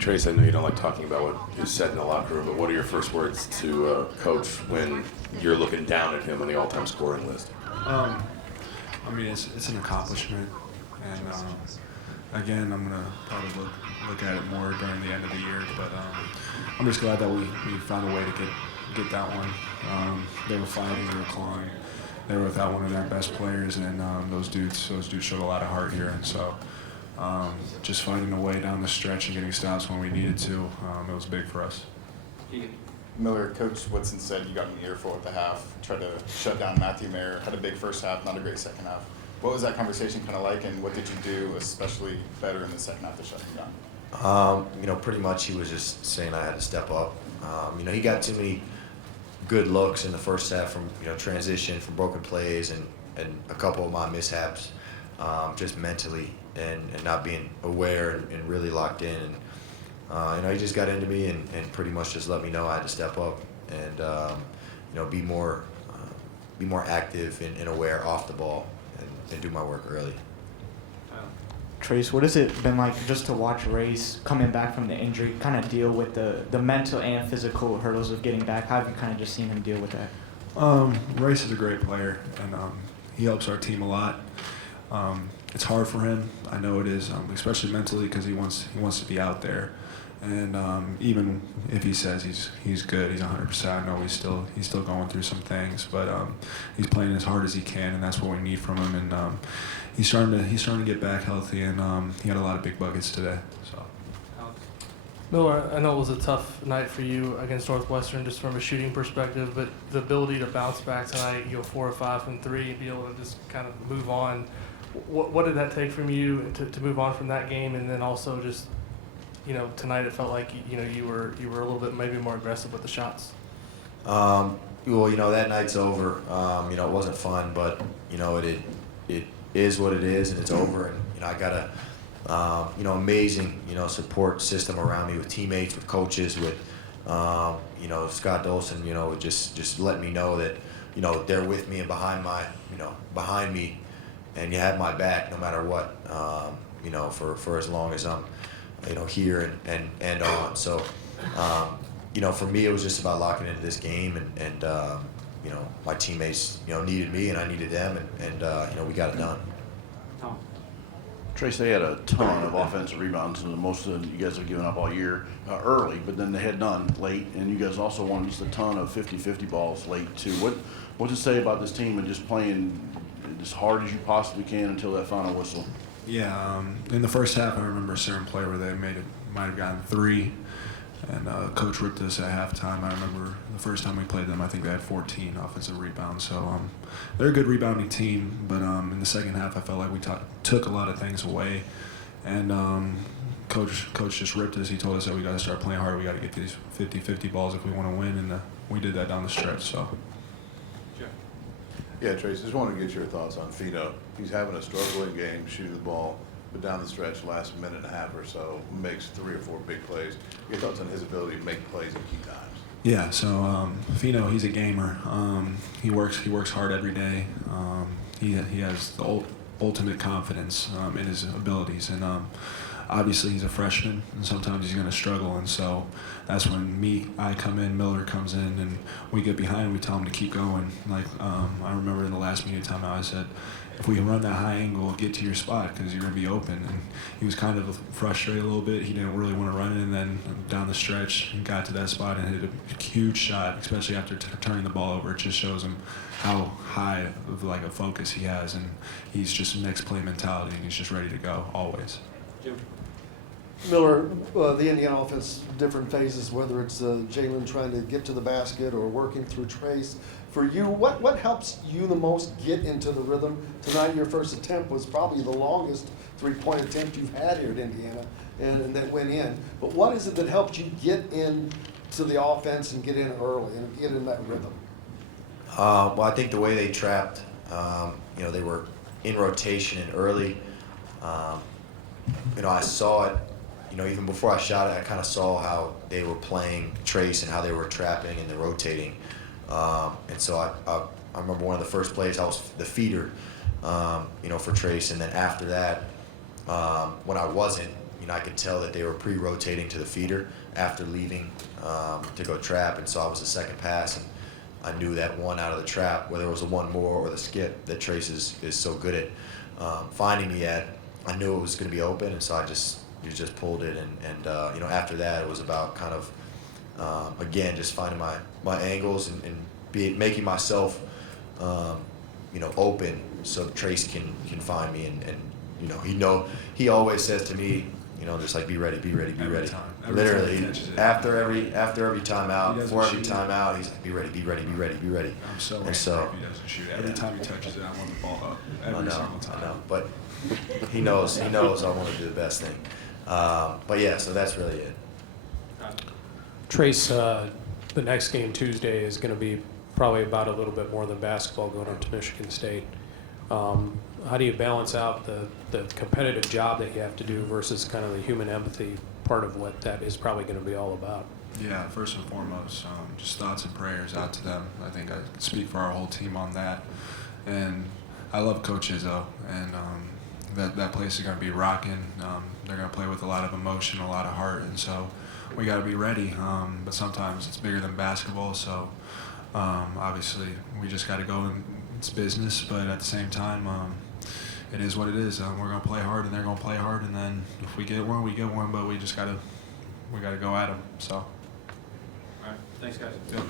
Trayce, I know you don't like talking about what is said in the locker room, but what are your first words to Coach when you're looking down at him on the all-time scoring list? I mean, it's an accomplishment, and again, I'm gonna probably look at it more during the end of the year. But I'm just glad that we found a way to get that one. They were fighting, they were clawing, they were without one of their best players, and those dudes showed a lot of heart here, and so just finding a way down the stretch and getting stops when we needed to, it was big for us. Miller, Coach Woodson said you got an earful at the half, tried to shut down Matthew Mayer, had a big first half, not a great second half. What was that conversation kind of like, and what did you do especially better in the second half to shut him down? Pretty much he was just saying I had to step up. He got too many good looks in the first half from transition, from broken plays, and a couple of my mishaps, just mentally and not being aware and really locked in. And, he just got into me and pretty much just let me know I had to step up and be more active and aware off the ball and do my work early. Trayce, what has it been like just to watch Rayce coming back from the injury, kind of deal with the mental and physical hurdles of getting back? How have you kind of just seen him deal with that? Rayce is a great player, and he helps our team a lot. It's hard for him, I know it is, especially mentally, because he wants to be out there. And even if he says he's good, he's 100%. I know he's still going through some things, but he's playing as hard as he can, and that's what we need from him. And he's starting to get back healthy, and he had a lot of big buckets today. So. Miller, I know it was a tough night for you against Northwestern, just from a shooting perspective, but the ability to bounce back tonight, 4 or 5 from 3, and be able to just kind of move on. What did that take from you to move on from that game, and then also just tonight it felt like you were a little bit maybe more aggressive with the shots. Well, that night's over. It wasn't fun, but it is what it is, and it's over. And I got a amazing support system around me with teammates, with coaches, with Scott Dolson. Just let me know that they're with me and behind me, and you have my back no matter what. For as long as I'm here and on. So, for me, it was just about locking into this game, and my teammates, needed me and I needed them, and we got it done. Trayce, they had a ton of offensive rebounds, and most of them you guys have given up all year early, but then they had none late, and you guys also won just a ton of 50-50 balls late too. What to say about this team and just playing as hard as you possibly can until that final whistle? Yeah, in the first half, I remember a certain play where they might have gotten 3, and Coach ripped us at halftime. I remember the first time we played them, I think they had 14 offensive rebounds. So they're a good rebounding team, but in the second half, I felt like we took a lot of things away, and Coach just ripped us. He told us that we got to start playing hard. We got to get these 50-50 balls if we want to win, and we did that down the stretch. So. Yeah, Trayce, just wanted to get your thoughts on Fino. He's having a struggling game, shooting the ball, but down the stretch, last minute and a half or so, makes 3 or 4 big plays. Your thoughts on his ability to make plays at key times? Yeah, so Fino, he's a gamer. He works hard every day. He has the ultimate confidence in his abilities, and obviously he's a freshman, and sometimes he's going to struggle, and so that's when I come in, Miller comes in, and we get behind him, we tell him to keep going. Like, I remember in the last media time I said, if we can run that high angle, get to your spot, because you're going to be open. And he was kind of frustrated a little bit. He didn't really want to run it, and then down the stretch, he got to that spot and hit a huge shot, especially after turning the ball over. It just shows him how high of a focus he has, and he's just next play mentality, and he's just ready to go always. Jim. Miller, the Indiana offense, different phases, whether it's Jalen trying to get to the basket or working through Trayce. For you, what helps you the most get into the rhythm? Tonight, your first attempt was probably the longest three-point attempt you've had here at Indiana, and that went in. But what is it that helps you get into the offense and get in early and get in that rhythm? Well, I think the way they trapped, they were in rotation and early. I saw it. Even before I shot it, I kind of saw how they were playing Trayce and how they were trapping and they're rotating. And so I remember one of the first plays, I was the feeder, for Trayce. And then after that, when I wasn't, I could tell that they were pre-rotating to the feeder after leaving to go trap, and so I was the second pass, and I knew that one out of the trap, whether it was the one more or the skip that Trayce is so good at finding me at, I knew it was going to be open, and so I just pulled it, and after that it was about kind of again just finding my angles and making myself open so Trayce can find me, and he always says to me, just like be ready. Every time he Literally, catches it. after every timeout, He doesn't before every shoot. timeout, he's like, be ready. I'm so And angry so- if he doesn't shoot. Every time he touches it, I want the ball up. Every single time. I know, but he knows I want to do the best thing. But yeah, so that's really it. Trayce, the next game Tuesday is going to be probably about a little bit more than basketball going up to Michigan State. How do you balance out the competitive job that you have to do versus kind of the human empathy part of what that is probably going to be all about? Yeah, first and foremost, just thoughts and prayers out to them. I think I can speak for our whole team on that. And I love Coach Izzo, and that place is going to be rocking. They're going to play with a lot of emotion, a lot of heart, and so we got to be ready. But sometimes it's bigger than basketball, so obviously we just got to go and it's business. But at the same time, it is what it is. We're going to play hard, and they're going to play hard, and then if we get one, we get one. But we just got to go at them. So. All right. Thanks, guys. Yep.